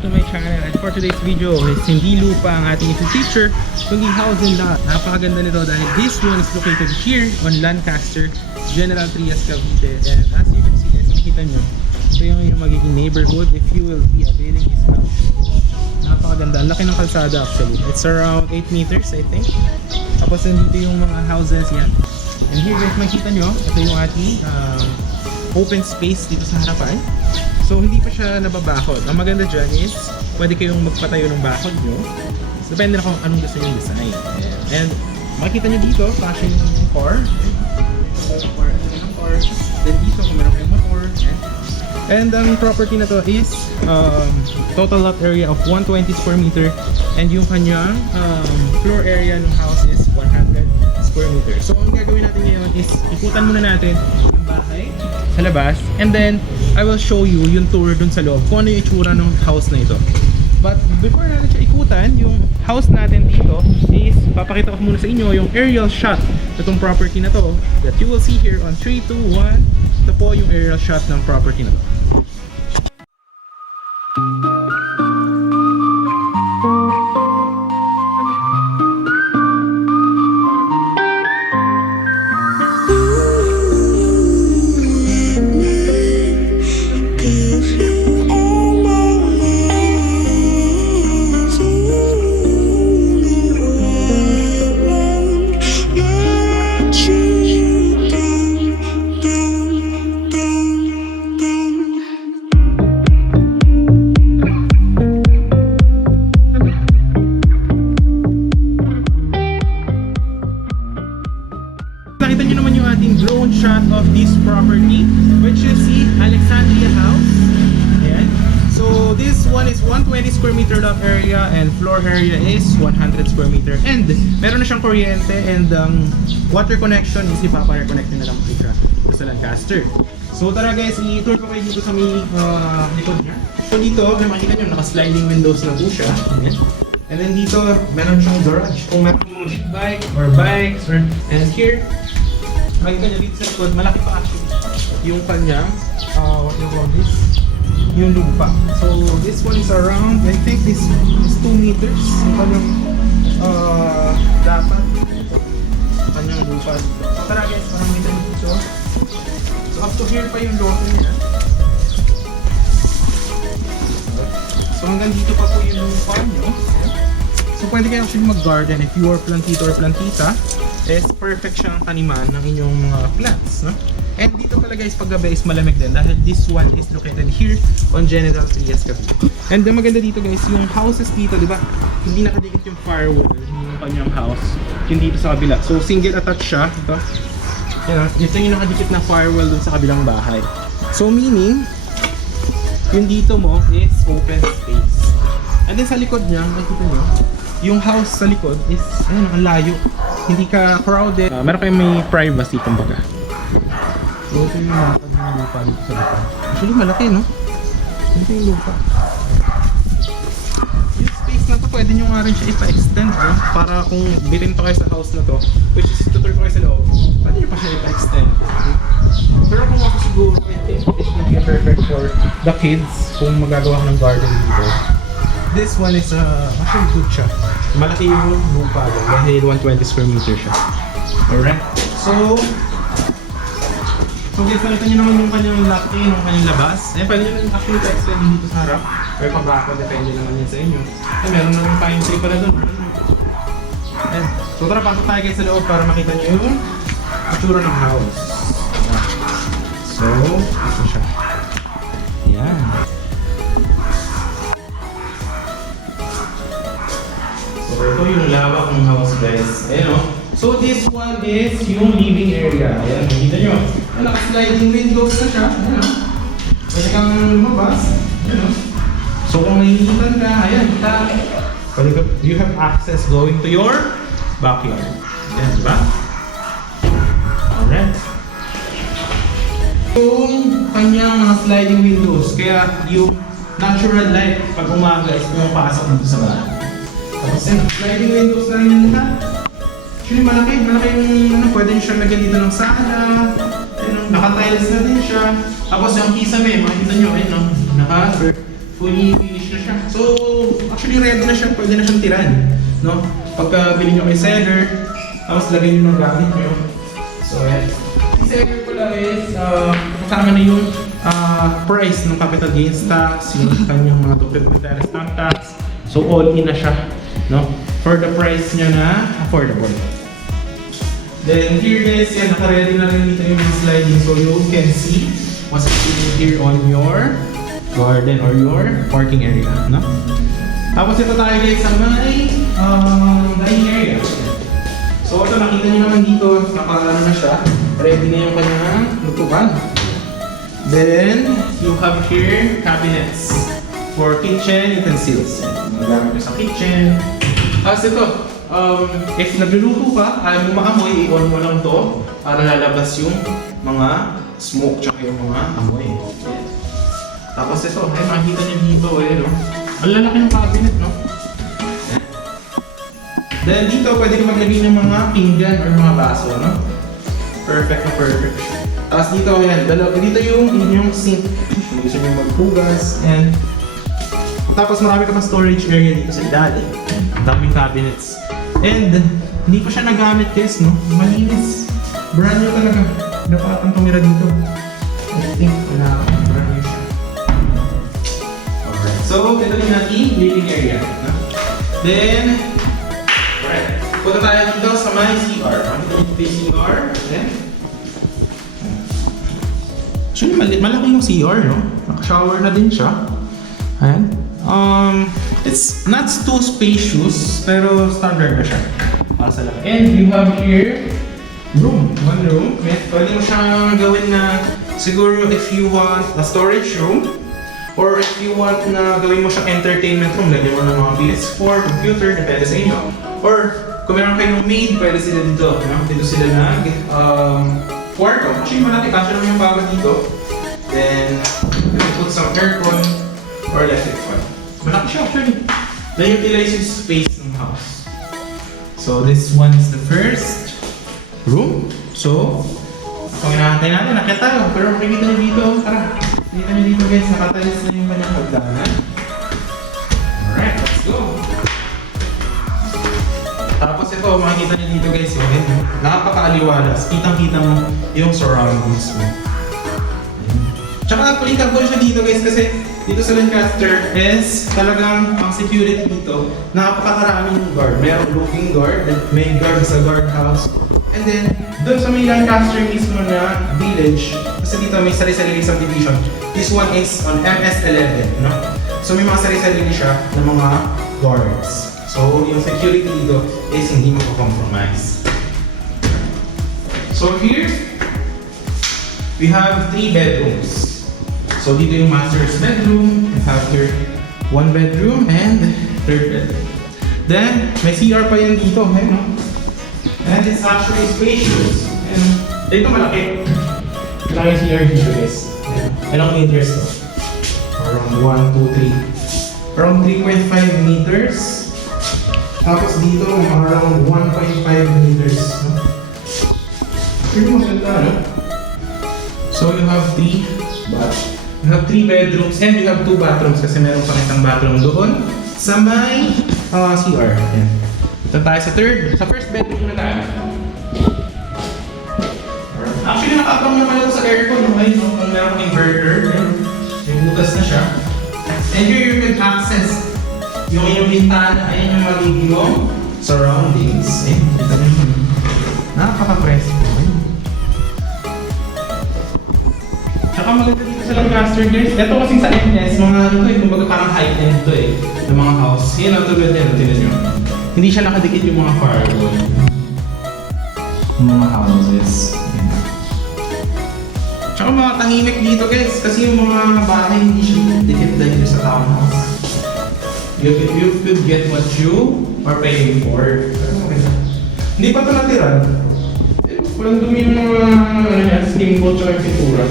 back to my channel, and for today's video is hindi lupa ang ating feature kundi housing lot. Napakaganda nito dahil this one is located here on Lancaster, General Trias, Cavite. And as you can see guys, makikita nyo, ito yung magiging neighborhood if you will be availing this house. Napakaganda, ang laki ng kalsada actually. It's around 8 meters I think. Tapos nandito yung mga houses yan. And here guys, makikita nyo, ito yung ating open space dito sa harapan. So hindi pa siya nababakod. Ang maganda dyan is pwede kayong magpatayo ng bakod nyo. So, depende na kung anong gusto nyo design. And makikita nyo dito, fashion yung car. Then dito kung meron kayong motor. And ang property na to is total lot area of 120 square meter. And yung kanyang floor area ng house is 100 square meter. So ang gagawin natin ngayon is ikutan muna natin yung bahay sa labas. And then I will show you yung tour dun sa loob kung ano yung itsura ng house na ito. But before natin siya ikutan, yung house natin dito is papakita ko muna sa inyo yung aerial shot itong property na to that you will see here on 3, 2, 1. Ito po yung aerial shot ng property na to. Nakita nyo naman yung ating drone shot of this property, which is the Alexandria House. Ayan. So this one is 120 square meter lot area and floor area is 100 square meter. And meron na siyang kuryente and water connection is ipapa-reconnect na lang po siya sa Lancaster. So tara guys, i-tour ko kayo dito sa may likod niya. So dito, makikita nyo, naka-sliding windows na po siya. Ayan. And then dito, meron siyang garage. Kung meron mong bike or bikes or... And here, makikita nyo dito sa likod, malaki pa actually yung kanyang, what you call this? Yung lupa. So this one is around, I think this is 2 meters. Yung kanyang dapat. Yung kanyang lupa. So tara guys, parang may dito dito. So up to here pa yung lote niya. So hanggang dito pa po yung lupa nyo. So pwede kayo actually mag-garden if you are plantito or plantita. Is perfect siyang taniman ng inyong mga plants, no? And dito pala guys, paggabi is malamig din dahil this one is located here on General Trias, Cavite. And the maganda dito guys, yung houses dito, di ba? Hindi nakadikit yung firewall yung kanyang house, yung dito sa kabila. So single attached siya, ito. Yan, ito yung nakadikit na firewall dun sa kabilang bahay. So meaning, yung dito mo is open space. And then sa likod niya, makikita nyo, yung house sa likod is, ayun, ang layo. Hindi ka crowded. Meron kayong may privacy, kumbaga. So, ito yung matag ng lupa dito sa lupa. Actually, malaki, no? Ito yung lupa. Yung space na to, pwede nyo nga rin siya ipa-extend, no? Para kung bilhin to kayo sa house na to, which is tutur ko kayo sa loob, pwede nyo pa siya ipa-extend. Pero kung ako siguro, I think this will be perfect for the kids kung magagawa ka ng garden dito. This one is actually good siya. Malaki yung lupa dahil 120 square meter siya. Alright. So guys, nakita nyo naman yung kanyang laki, yung kanyang labas. Eh, pwede nyo actually pa-extend dito sa harap. Or pabako, depende naman yun sa inyo. Eh, meron na rin pine tree pala dun. Eh, so tara, pasok tayo guys sa loob para makita nyo yung itsura ng house. So, ito siya. Ayan. So ito yung lawak ng house guys. Ayan o. So this one is yung living area. Ayan, nakita nyo. Naka-sliding windows na siya. Ayan o. Pwede kang lumabas. Ayan o. So kung nahihilitan ka, ayan, kita. You have access going to your backyard. Ayan, diba? Alright. Yung kanyang mga sliding windows. Kaya yung natural light pag umaga is pumapasok dito sa bahay. Tapos yun, sliding windows na rin yung lahat. Actually malaki yung pwede nyo siya lagyan dito ng sala. Naka-tiles na din siya. Tapos yung kisame, makikita nyo, ayun, fully finished na siya. So, actually ready na siya, pwede na siyang tiran, no? Pagka bili nyo kay seller, tapos lagay nyo ng gamit nyo. So, ayan. Si seller pala is, kasama na yung price ng capital gains tax, yung kanyang mga documentary stamp tax. So, all in na siya, no? For the price niya na affordable. Then here guys, yan, naka-ready na rin dito yung mga sliding, so you can see what's happening here on your garden or your parking area, no? Tapos ito tayo guys sa may dining area. So ito, nakita nyo naman dito, naka-ano na siya, ready na yung kanyang lutukan. Then, you have here cabinets for kitchen utensils. Magagamit nyo sa kitchen. Tapos ito, if nagluluto ka, ayaw mo maamoy, i-on mo lang to para lalabas yung mga smoke tsaka yung mga amoy. Tapos ito, ay makikita niyo dito, no? Ang lalaki ng cabinet, no? Then dito, pwede ka maglagay ng mga pinggan or mga baso, no? Perfect na perfect. Tapos dito, ayan, dito yung inyong sink. Kung gusto nyo maghugas, and tapos marami ka pa storage area dito sa ilalim. Ang daming cabinets. And hindi pa siya nagamit guys, no? Malinis. Brand new talaga. Dapat ang tumira dito. I think wala brand new siya. Alright. So, ito yung ating living area. No? Then, alright. Punta tayo dito sa may CR. Ano yung CR? Then, actually, malaki yung CR, no? Naka-shower na din siya. Ayan. It's not too spacious, pero standard na siya. Para sa laki. And you have here one room. Pwede mo siyang gawin na siguro if you want a storage room or if you want na gawin mo siyang entertainment room, lagyan mo ng mga PS4, computer, depende sa inyo. Or kung meron kayong maid, pwede sila dito. No? Dito sila na kwarto. Actually, malaki. Kasya naman yung baba dito. Then, you can put some aircon or electric fan. Malaki siya actually. Na-utilize yung space ng house. So this one is the first room. So, kung inaantay natin, nakita tayo. Pero makikita nyo dito, tara. Makikita nyo dito guys, nakatalis na yung kanyang hagdanan. Alright, let's go. Tapos ito, makikita nyo dito guys, yun. Nakapakaaliwalas. Kitang-kita mo yung surroundings mo. Tsaka applicable siya dito guys kasi dito sa Lancaster is talagang ang security dito, napakakaraming guard. Mayroong looking guard, may guard sa guardhouse. And then, doon sa may Lancaster mismo na village, kasi dito may sarili-sarili subdivision. This one is on MS11, no? So may mga sarili-sarili siya na mga guards. So yung security dito is hindi mako-compromise. So here, we have 3 bedrooms. So dito yung master's bedroom, we have here 1 bedroom and 3rd bedroom. Then, may CR pa yan dito, no? And it's actually spacious. And dito malaki. Malaki CR dito guys. Ilang meters to? Around 1, 2, 3. Around 3.5 meters. Tapos dito, around 1.5 meters. No? Pretty maganda, no? So you have 3 bathrooms. You have 3 bedrooms and you have 2 bathrooms kasi meron pa isang bathroom doon sa may CR. Ayan. Ito tayo sa 3rd. Sa 1st bedroom na tayo. Actually, nakaabang naman ito sa aircon. Okay? No? Kung meron kang inverter, may butas na siya. And here you can access yung inyong bintana. Ayan yung magiging surroundings. Ayan, kita nyo yun. Napaka-presko. Tsaka maganda dito sa Lancaster guys. Ito kasi sa MS, mga ano to eh, kumbaga parang high-end to eh. Ng mga house. Yan ang tulad yan, tinan nyo. Hindi siya nakadikit yung mga firewall. Yung mga houses. Yan. Tsaka mga tahimik dito guys, kasi yung mga bahay hindi siya dikit dahil sa townhouse. You could get what you are paying for. Hindi pa ito natiran. Walang dumi yung mga steam boat tsaka yung pintura.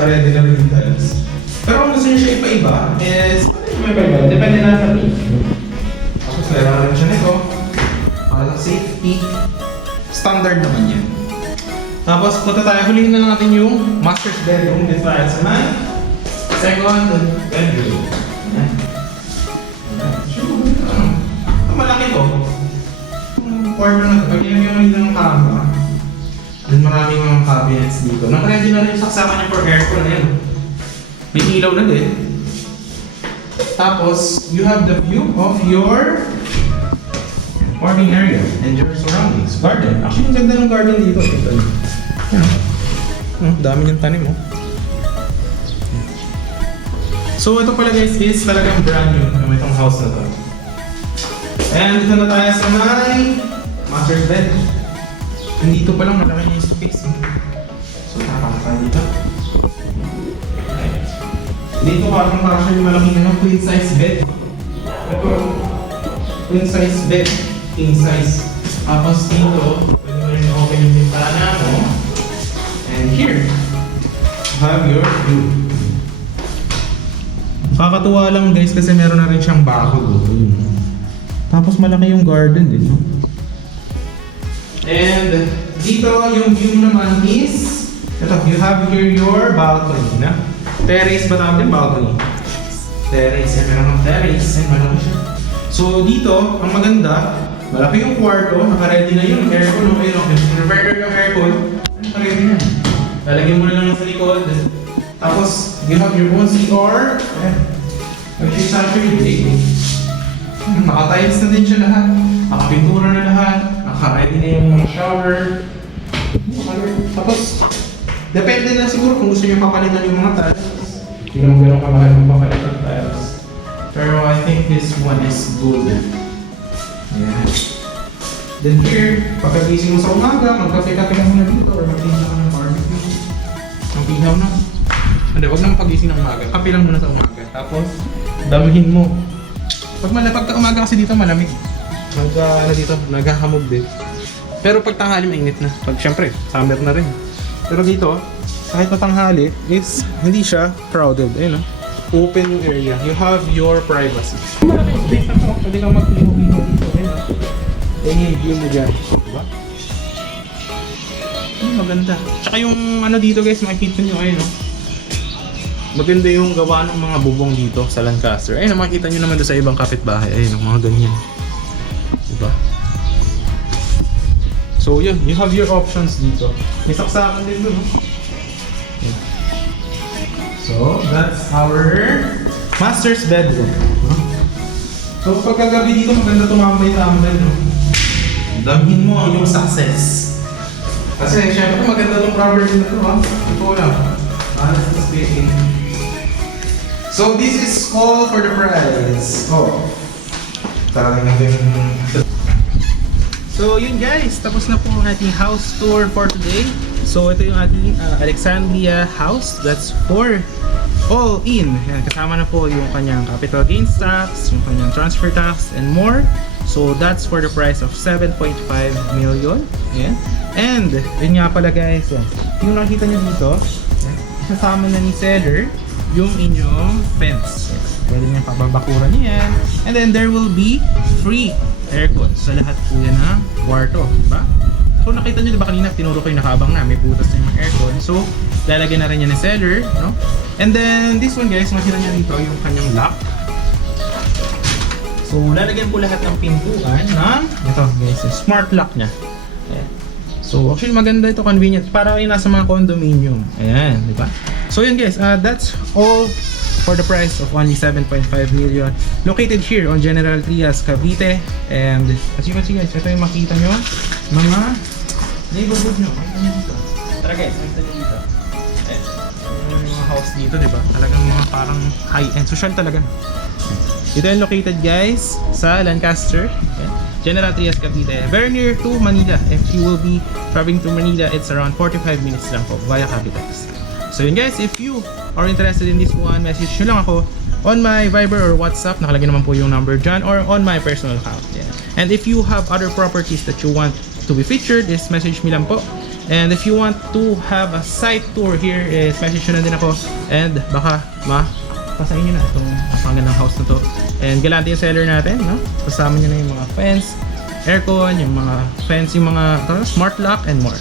Pareha din na rin yung tiles. Pero kung gusto nyo siya ipa-iba, is may iba-iba. Depende na sa team. Tapos meron na rin siya nito. Para sa safety. Standard naman yan. Tapos punta tayo, hulihin na natin yung master's bedroom. Dito tayo sa may second bedroom. Ayan. Ito malaki to. Yung kwarto na ito, pag yung ng kama, then maraming mga cabinets dito. Naka-ready na rin yung saksakan niya for aircon. Ayan. May ilaw na din. Tapos, you have the view of your working area and your surroundings. Garden. Actually, ang ganda ng garden dito. Ito. Yan. Dami niyang tanim, oh. So, ito pala guys is talagang brand new na itong house na to. And ito na tayo sa may master bed. Nandito pa lang malaki niya yung space. So, tara tayo dito. Dito parang yung malaki na queen size bed. Ito, queen size bed, king size. Tapos dito, pwede mo rin open yung bintana mo. And here, you have your view. Kakatuwa lang guys kasi meron na rin siyang bako doon. Tapos malaki yung garden din. No? And dito yung view naman is, ito, you have here your balcony. Na? Terrace ba tawag din? Balcony. Terrace. Meron ng terrace. Malaki siya. So dito, ang maganda, malaki yung kwarto, naka-ready na yung aircon. Okay, okay. Inverter yung aircon, naka-ready na. Lalagyan mo na lang sa likod. Tapos, you have your own CR. Ayan. Which is actually big. Naka-tiles na din siya lahat. Naka-pintura na lahat. Naka-ready na yung mga shower. Tapos, depende na siguro kung gusto nyo papalitan yung mga tiles. Hindi naman gano'ng kamahal yung papalitan ng tiles. Pero I think this one is good. Ayan. Then here, pagkagising mo sa umaga, magkape-kape ka muna dito or mag-tinda ka ng barbecue. Ang pihaw na. Hindi, huwag naman pagising ng umaga. Kape lang muna sa umaga. Tapos, damihin mo. Pagka umaga kasi dito malamig. Naghahamog din. Pero pag tanghali mainit na. Siyempre, summer na rin. Pero dito, kahit na tanghali, is hindi siya crowded. Ayun, open yung area. You have your privacy. Malaki yung space na ito. Pwede kang mag-iho-iho dito. Ayun, ayun yung view mo dyan. Diba? Maganda. Tsaka yung dito guys, makikita nyo. Ayun, maganda yung gawa ng mga bubong dito sa Lancaster. Ayun, makikita nyo naman doon sa ibang kapitbahay. Ayun, mga ganyan. Diba? So yun, you have your options dito. May saksakan din doon. So, that's our master's bedroom. So, pagkagabi dito, maganda tumambay-tambay. Damhin mo ang iyong success. Kasi, syempre, maganda itong property na ito. Ito lang. Honestly speaking. So, this is all for the price. Oh. Talagang natin. So, yun guys. Tapos na po ang ating house tour for today. So, ito yung ating Alexandria house. That's for all in. Yan, kasama na po yung kanyang capital gains tax, yung kanyang transfer tax, and more. So, that's for the price of 7.5 million. Yan. And, yun nga pala guys. Yan. Yung nakita nyo dito, kasama na ni seller yung inyong fence. Pwede nyo pababakuran nyo yan. And then there will be free aircon sa lahat po yan ng kwarto. Diba? So nakita nyo diba kanina, tinuro ko yung nakaabang na, may butas na yung mga aircon. So lalagyan na rin yan ni seller. No? And then this one guys, makita nyo dito yung kanyang lock. So lalagyan po lahat ng pintuan ng ito guys, yung smart lock nya. Ayan. So actually maganda ito, convenient. Para kayo nasa mga condominium. Ayan, di ba? So yun guys, that's all for the price of only 7.5 million. Located here on General Trias, Cavite. And as you can see guys, ito yung makita nyo mga neighborhood nyo. Makita nyo dito. Tara guys, makita nyo dito. Ayan. Yung mga house dito, di ba? Talagang mga parang high-end. Social talaga. Ito yung located guys sa Lancaster. Ayan. General Trias, Cavite. Very near to Manila. If you will be traveling to Manila, it's around 45 minutes lang po via Cavitex. So yun guys, if you are interested in this one, message nyo lang ako on my Viber or WhatsApp. Nakalagay naman po yung number dyan, or on my personal account. Yeah. And if you have other properties that you want to be featured, is message me lang po. And if you want to have a site tour here, is message nyo na din ako. And baka pasahin nyo na itong napangandang house na to. And galante yung seller natin, no? Kasama nyo na yung mga fence, aircon, yung mga fence, yung mga smart lock, and more.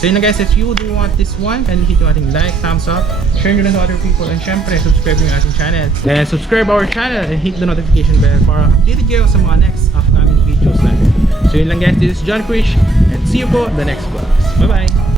So yun lang guys, if you do want this one, kindly hit yung ating like, thumbs up, share nyo lang to other people, and syempre, subscribe yung ating channel. And subscribe our channel and hit the notification bell para updated kayo sa mga next upcoming videos natin. So yun lang guys, this is John Krish, and see you po the next vlogs. Bye bye!